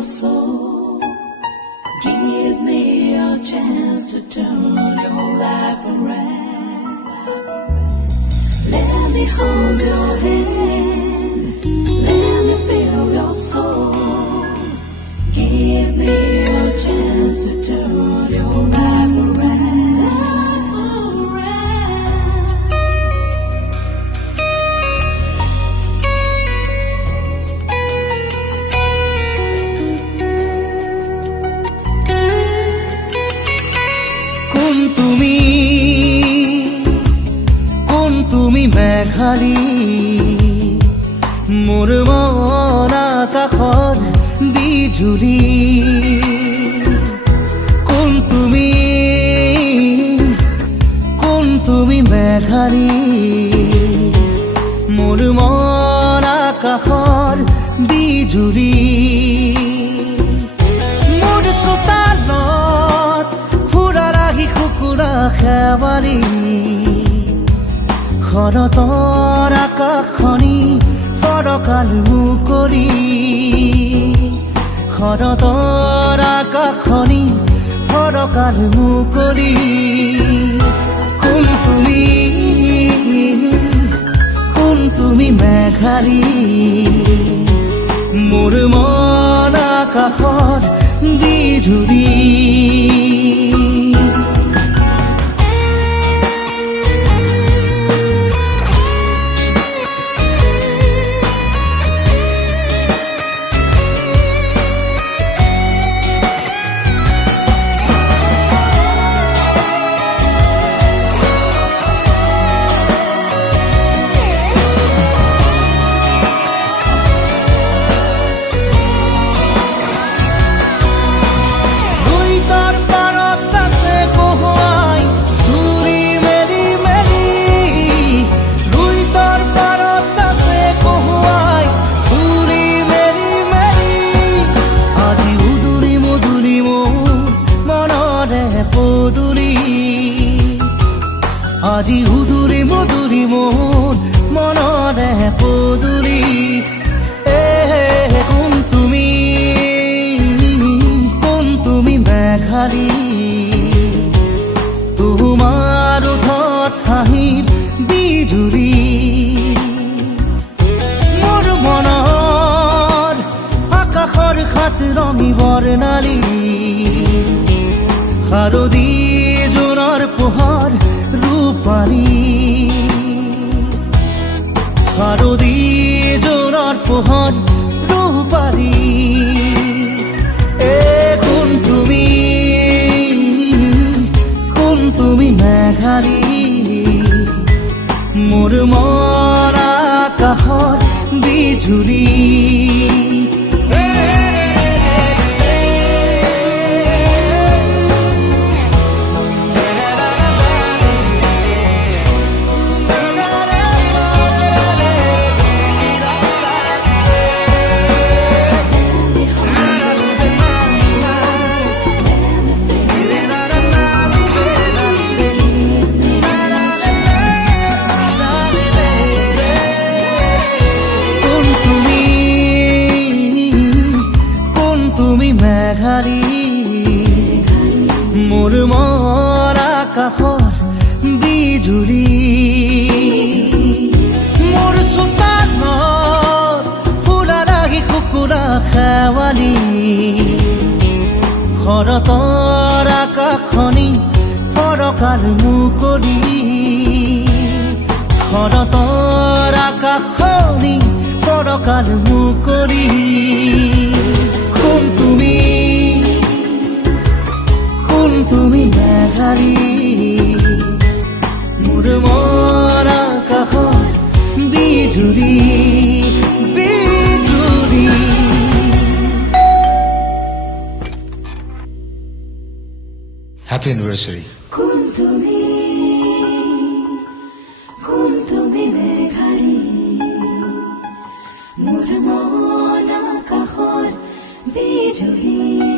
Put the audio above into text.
your soul. Give me a chance to turn your life around. Let me hold your hand. Let me feel your soul. Give me a chance to turn your life around. তুমি মেঘালী মোৰ মন আকাশৰ বিজুলী কোন তুমি মেঘালী মোৰ মন আকাশৰ বিজুলী মোৰ চোতালত ফুৰা ৰাখি কুকুৰা খেৱালী শৰতৰ আকাশখনি ফৰকাল মুকলি শৰতৰ আকাশখনি ফৰকাল মুকলি কোন তুমি মেঘালী মোৰ মন আকাশৰ বিজুলী আজি উদুৰি মধুৰি মোৰ মনৰে পদুলি কোন তুমি মেঘালী তোমাৰ ওঠত হাঁহিৰ বিজুলী মোৰ মনৰ আকাশৰ খাত ৰঙী বৰ্ণালী শাৰদী জোনৰ পোহৰ ৰূপালী শাৰদী জোনৰ পোহৰ ৰূপালী কোন তুমি মেঘালী মোৰ মন আকাশৰ বিজুলী মোৰ মন আকাশৰ বিজুলী মোৰ চোতালত ফুৰা ৰাখি কুকুৰা খেৱালী শৰতৰ আকাশখনি ফৰকাল মুকলি শৰতৰ আকাশখনি ফৰকাল মুকলি কোন তুমি মেঘালী মোৰ মন আকাশৰ বিজুলী হ্যাপি অ্যানিভাৰ্সাৰি কোন তুমি মেঘালী মোৰ মন আকাশৰ বিজুলী